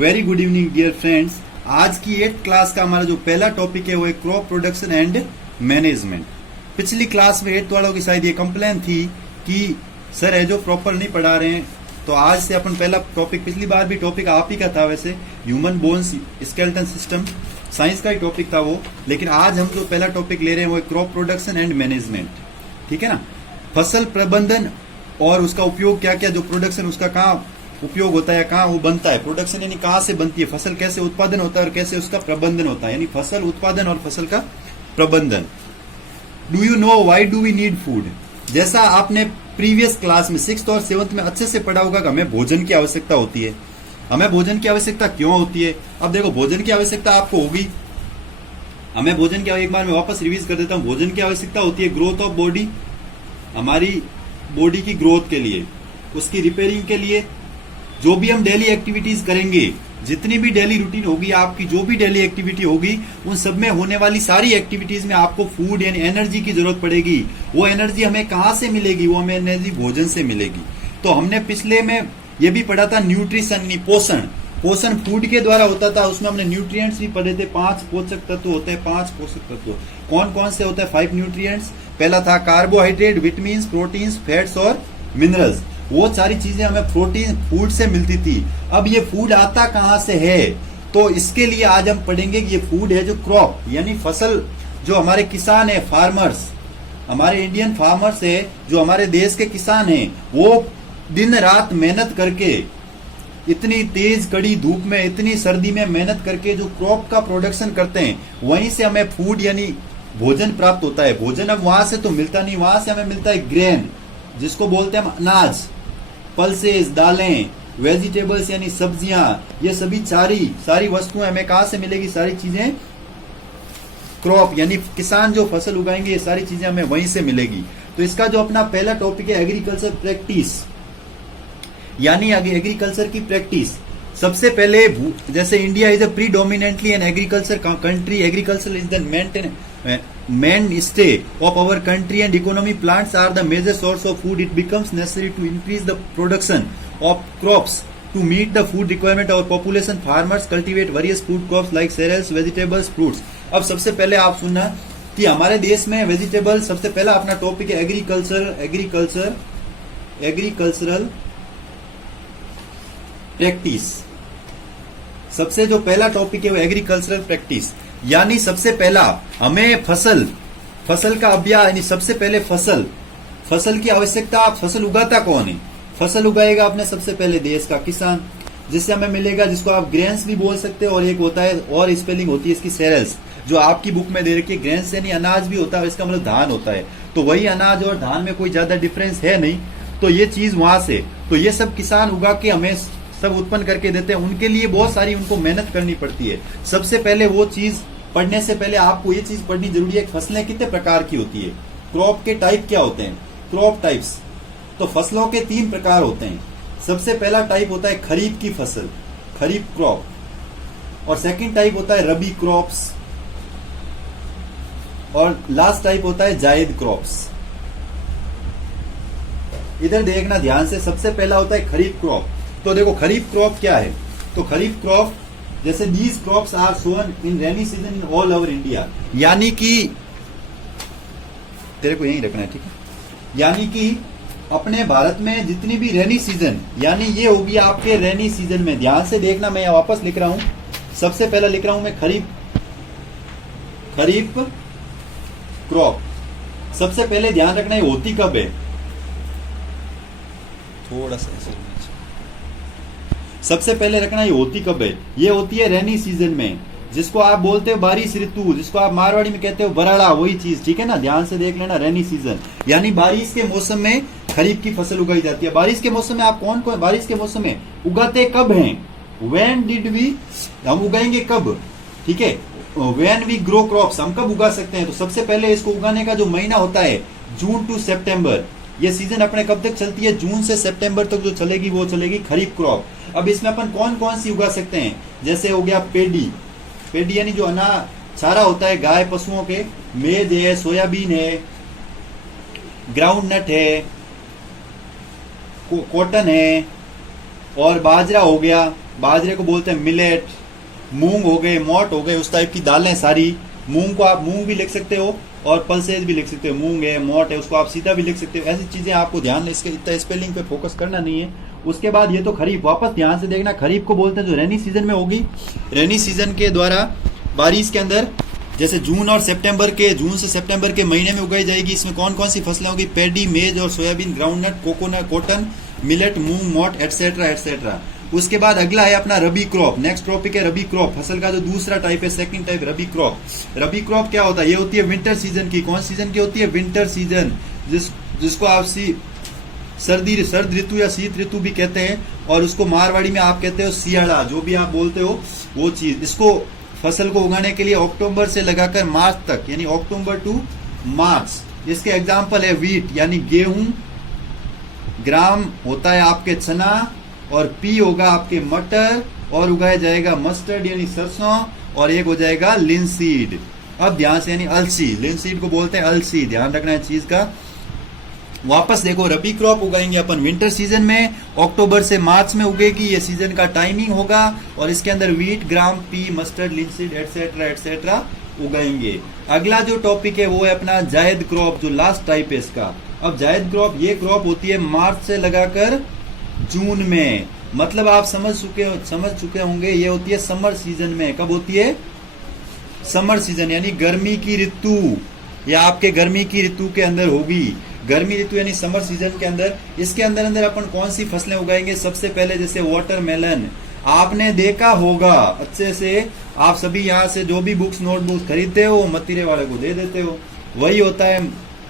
Very good evening dear friends. आज की 8th class का हमारा जो पहला टॉपिक है वो है क्रॉप प्रोडक्शन एंड मैनेजमेंट। पिछली क्लास में 8th वालों की शायद ये कंप्लेन थी कि सर है जो प्रॉपर नहीं पढ़ा रहे हैं, तो आज से अपन पहला टॉपिक, पिछली बार भी टॉपिक आप ही का था वैसे, human bones skeleton system, science का ही टॉपिक था वो, लेकिन आज हम जो पहला टॉपिक ले रहे हैं वो है क्रॉप प्रोडक्शन एंड मैनेजमेंट। ठीक है ना, फसल प्रबंधन और उसका उपयोग क्या क्या, जो प्रोडक्शन उसका कहाँ उपयोग होता है, कहाँ वो बनता है, प्रोडक्शन यानी कहाँ से बनती है फसल, कैसे उत्पादन होता है और कैसे उसका प्रबंधन होता है, यानी फसल उत्पादन और फसल का प्रबंधन। Do you know why do we need food? जैसा आपने प्रीवियस क्लास में 6th और 7th में अच्छे से पढ़ा होगा कि हमें भोजन की आवश्यकता होती है। हमें भोजन की आवश्यकता क्यों होती है? अब देखो, भोजन की आवश्यकता आपको होगी, हमें भोजन की, एक बार मैं वापस रिवीज कर देता हूं। भोजन की आवश्यकता होती है ग्रोथ ऑफ बॉडी, हमारी बॉडी की ग्रोथ के लिए, उसकी रिपेयरिंग के लिए, जो भी हम डेली एक्टिविटीज करेंगे, जितनी भी डेली रूटीन होगी आपकी, जो भी डेली एक्टिविटी होगी, उन सब में होने वाली सारी एक्टिविटीज में आपको फूड यानी एनर्जी की जरूरत पड़ेगी। वो एनर्जी हमें कहां से मिलेगी? वो हमें एनर्जी भोजन से मिलेगी। तो हमने पिछले में ये भी पढ़ा था न्यूट्रिशन यानी पोषण। पोषण फूड के द्वारा होता था, उसमें हमने न्यूट्रिएंट्स भी पढ़े थे। 5 पोषक तत्व होते हैं, 5 पोषक तत्व कौन कौन से होते हैं? 5 न्यूट्रिएंट्स। पहला था कार्बोहाइड्रेट, विटामिन, प्रोटीन्स, फैट्स और मिनरल्स। वो सारी चीजें हमें प्रोटीन फूड से मिलती थी। अब ये फूड आता कहां से है? तो इसके लिए आज हम पढ़ेंगे कि ये फूड है जो क्रॉप यानी फसल, जो हमारे किसान है, फार्मर्स, हमारे इंडियन फार्मर्स है, जो हमारे देश के किसान हैं, वो दिन रात मेहनत करके, इतनी तेज कड़ी धूप में, इतनी सर्दी में मेहनत करके जो क्रॉप का प्रोडक्शन करते हैं, वहीं से हमें फूड यानी भोजन प्राप्त होता है। भोजन अब वहां से तो मिलता नहीं, वहां से हमें मिलता है ग्रेन, जिसको बोलते हैं हम अनाज, पल्सेस, दालें, वेजिटेबल्स यानी सब्जियां, ये सभी सारी वस्तुएं हमें कहां से मिलेगी? सारी चीजें क्रॉप यानी किसान जो फसल उगाएंगे, ये सारी चीजें हमें वहीं से मिलेगी। तो इसका जो अपना पहला टॉपिक है एग्रीकल्चर प्रैक्टिस, यानी एग्रीकल्चर की प्रैक्टिस। सबसे पहले, जैसे India is a predominantly an agriculture country, agriculture is the mainstay of our country and economy. Plants are the major source of food. It becomes necessary to increase the production of crops to meet the food requirement of our population. Farmers cultivate various food crops like cereals, vegetables, fruits. अब सबसे पहले आप सुनना कि हमारे देश में vegetable, सबसे पहला अपना टॉपिक है एग्रीकल्चरल प्रैक्टिस। सबसे जो पहला टॉपिक है वो एग्रीकल्चरल प्रैक्टिस, यानी सबसे पहला हमें फसल का अभ्यास, यानी सबसे पहले फसल की आवश्यकता। फसल उगाता कौन है? फसल उगाएगा अपने सबसे पहले देश का किसान, जिससे हमें मिलेगा, जिसको आप ग्रेन्स भी बोल सकते हो, और एक होता है और स्पेलिंग होती है इसकी सेरेल्स, जो आपकी बुक में दे रखी है। ग्रेन्स यानी अनाज भी होता है, इसका मतलब धान होता है। तो वही अनाज और धान में कोई ज्यादा डिफरेंस है नहीं। तो ये चीज वहां से, तो ये सब किसान उगा के हमें सब उत्पन्न करके देते हैं। उनके लिए बहुत सारी उनको मेहनत करनी पड़ती है। सबसे पहले वो चीज पढ़ने से पहले आपको ये चीज पढ़नी जरूरी है, फसलें कितने प्रकार की होती है, क्रॉप के टाइप क्या होते हैं, क्रॉप टाइप्स। तो फसलों के 3 प्रकार होते हैं। सबसे पहला टाइप होता है खरीफ की फसल, खरीफ क्रॉप, और सेकंड टाइप होता है रबी क्रॉप्स, और लास्ट टाइप होता है जायद क्रॉप्स। इधर देखना ध्यान से। सबसे पहला होता है खरीफ क्रॉप। तो देखो खरीफ क्रॉप क्या है। तो खरीफ क्रॉप, जैसे these crops are sown in rainy season in all over India, यानी कि तेरे को यही रखना है, ठीक है, यानी कि अपने भारत में जितनी भी रेनी सीजन, यानी ये होगी आपके रेनी सीजन में। ध्यान से देखना, मैं वापस लिख रहा हूं। सबसे पहला लिख रहा हूं मैं खरीफ क्रॉप। सबसे पहले ध्यान रखना ये होती कब है, थोड़ा सा सबसे पहले रखना ये होती कब है। ये होती है रेनी सीजन में, जिसको आप बोलते हो बारिश ऋतु, जिसको आप मारवाड़ी में कहते हो बराड़ा, वही चीज, ठीक है ना। ध्यान से देख लेना, रेनी सीजन यानी बारिश के मौसम में खरीफ की फसल उगाई जाती है। बारिश के मौसम में आप कौन बारिश के मौसम में उगाते कब हैं? व्हेन डिड वी, हम उगाएंगे कब, ठीक है, व्हेन वी ग्रो क्रॉप्स, हम कब उगा सकते हैं। तो सबसे पहले इसको उगाने का जो महीना होता है जून टू सितंबर। ये सीजन अपने कब तक चलती है? जून से सितंबर तक जो चलेगी वो चलेगी खरीफ क्रॉप। अब इसमें अपन कौन कौन सी उगा सकते हैं? जैसे हो गया पेडी यानी जो चारा होता है गाय पशुओं के, मेज है, सोयाबीन है, ग्राउंड नट है, कॉटन है, और बाजरा हो गया, बाजरे को बोलते हैं मिलेट, मूंग हो गए, मोट हो गए, उस टाइप की दालें सारी। मूंग को आप मूंग भी लिख सकते हो और पल्सेज भी लिख सकते हो, मूंग है, मोट है, उसको आप सीधा भी लिख सकते हो। ऐसी चीजें आपको ध्यान, इसके इतना स्पेलिंग पे फोकस करना नहीं है। उसके बाद ये तो खरीफ, वापस ध्यान से देखना, खरीफ को बोलते हैं जो रेनी सीजन में होगी। रेनी सीजन के द्वारा बारिश के अंदर जैसे जून से सितंबर के महीने में उगाई जाएगी। इसमें कौन कौन सी फसलें होगी? पैडी, मेज और soybean, groundnut, coconut, cotton, millet, moong, मोट, एटसेट्रा एटसेट्रा। उसके बाद अगला है अपना रबी क्रॉप। नेक्स्ट टॉपिक है रबी क्रॉप, फसल का जो दूसरा टाइप है, सेकंड टाइप रबी क्रॉप। रबी क्रॉप क्या होता है? ये होती है विंटर सीजन की। कौन सीजन की होती है? विंटर सीजन, जिसको आप सर्द ऋतु या शीत ऋतु भी कहते हैं, और उसको मारवाड़ी में आप कहते हो सियाड़ा, जो भी आप बोलते हो वो चीज। इसको फसल को उगाने के लिए अक्टूबर से लगाकर मार्च तक, यानी अक्टूबर टू मार्च। इसके एग्जाम्पल है वीट यानी गेहूं, ग्राम होता है आपके चना, और पी होगा आपके मटर, और उगाया जाएगा मस्टर्ड यानी सरसों, और एक हो जाएगा लिनसीड। अब ध्यान से, यानी अलसी, लिनसीड को बोलते हैं अलसी, ध्यान रखना है चीज का। वापस देखो, रबी क्रॉप उगाएंगे अपन विंटर सीजन में, अक्टूबर से मार्च में उगेगी, ये सीजन का टाइमिंग होगा, और इसके अंदर wheat, gram, pea, mustard, linseed etcetera etcetera उगाएंगे। अगला जो टॉपिक है वो है अपना जायद क्रॉप, जो लास्ट टाइप है इसका। अब जायद क्रॉप, ये क्रॉप होती है मार्च से लगाकर जून में, मतलब आप समझ चुके होंगे, ये होती है समर सीजन में। कब होती है? समर सीजन, यानी गर्मी की ऋतु, या आपके गर्मी की ऋतु के अंदर होगी। गर्मी ऋतु यानी समर सीजन के अंदर। इसके अंदर अपन कौन सी फसलें उगाएंगे? सबसे पहले जैसे वाटरमेलन, आपने देखा होगा अच्छे से, आप सभी यहाँ से जो भी बुक्स नोटबुक्स खरीदते हो मतीरे वाले को दे देते हो, वही होता है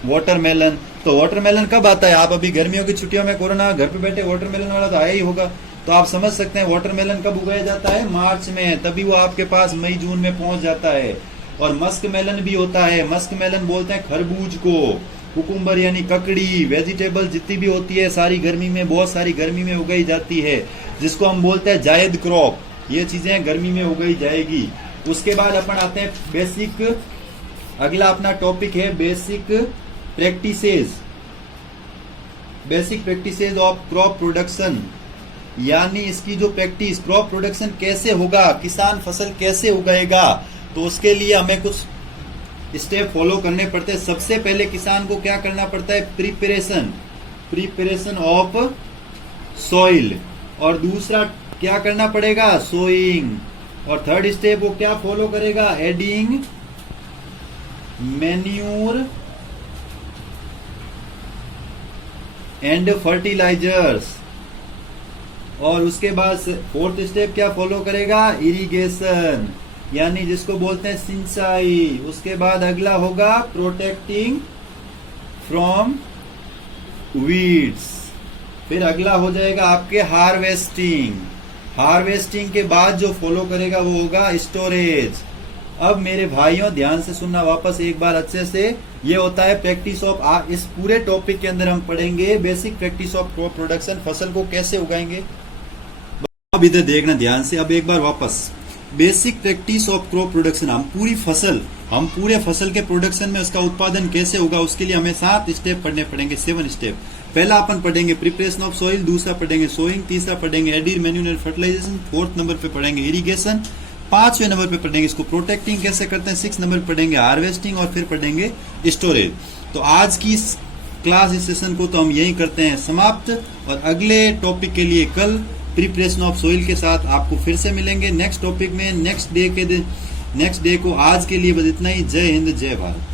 वाटरमेलन। तो वाटरमेलन कब आता है? आप अभी गर्मियों की छुट्टियों में, कोरोना घर पे बैठे, वाटरमेलन वाला तो आया ही होगा। तो आप समझ सकते हैं वाटरमेलन कब उगाया जाता है? मार्च में, तभी वो आपके पास मई जून में पहुंच जाता है। और मस्क मेलन भी होता है, मस्क मेलन बोलते हैं खरबूज को। कुकुम्बर यानी ककड़ी, वेजिटेबल जितनी भी होती है सारी गर्मी में, बहुत सारी गर्मी में उगाई जाती है, जिसको हम बोलते हैं जायद क्रॉप। ये चीजें गर्मी में उगाई जाएगी। उसके बाद अपन आते हैं बेसिक, अगला अपना टॉपिक है basic practices of crop production, यानी इसकी जो प्रैक्टिस, क्रॉप प्रोडक्शन कैसे होगा, किसान फसल कैसे उगाएगा, तो उसके लिए हमें कुछ स्टेप फॉलो करने पड़ते हैं। सबसे पहले किसान को क्या करना पड़ता है? प्रिपरेशन ऑफ सॉइल, और दूसरा क्या करना पड़ेगा? सोइंग, और थर्ड स्टेप वो क्या फॉलो करेगा? एडिंग मैन्यूर एंड फर्टिलाइजर्स, और उसके बाद फोर्थ स्टेप क्या फॉलो करेगा? इरिगेशन, यानी जिसको बोलते हैं सिंचाई। उसके बाद अगला होगा प्रोटेक्टिंग फ्रॉम वीड्स, फिर अगला हो जाएगा आपके हार्वेस्टिंग के बाद जो फॉलो करेगा वो होगा स्टोरेज। अब मेरे भाइयों ध्यान से सुनना वापस एक बार अच्छे से, ये होता है प्रैक्टिस ऑफ, इस पूरे टॉपिक के अंदर हम पढ़ेंगे basic practice of crop production, फसल को कैसे उगाएंगे। अब इधर देखना ध्यान से, अब एक बार वापस, basic practice of crop production, हम पूरे फसल के प्रोडक्शन में उसका उत्पादन कैसे होगा, उसके लिए हमें 7 स्टेप पढ़ने पड़ेंगे, 7 स्टेप। पहला अपन पढ़ेंगे प्रिपरेशन ऑफ सॉइल, दूसरा पढ़ेंगे सोइंग, तीसरा पढ़ेंगे added manure fertilisation, 4th number पे पढ़ेंगे इरिगेशन, 5वें नंबर पे पढ़ेंगे इसको प्रोटेक्टिंग कैसे करते हैं, 6 नंबर पढ़ेंगे हार्वेस्टिंग, और फिर पढ़ेंगे स्टोरेज। तो आज की क्लास, इस सेशन को तो हम यही करते हैं समाप्त, और अगले टॉपिक के लिए कल प्रिपरेशन ऑफ सोइल के साथ आपको फिर से मिलेंगे नेक्स्ट टॉपिक में, नेक्स्ट डे को। आज के लिए बस इतना ही। जय हिंद, जय भारत।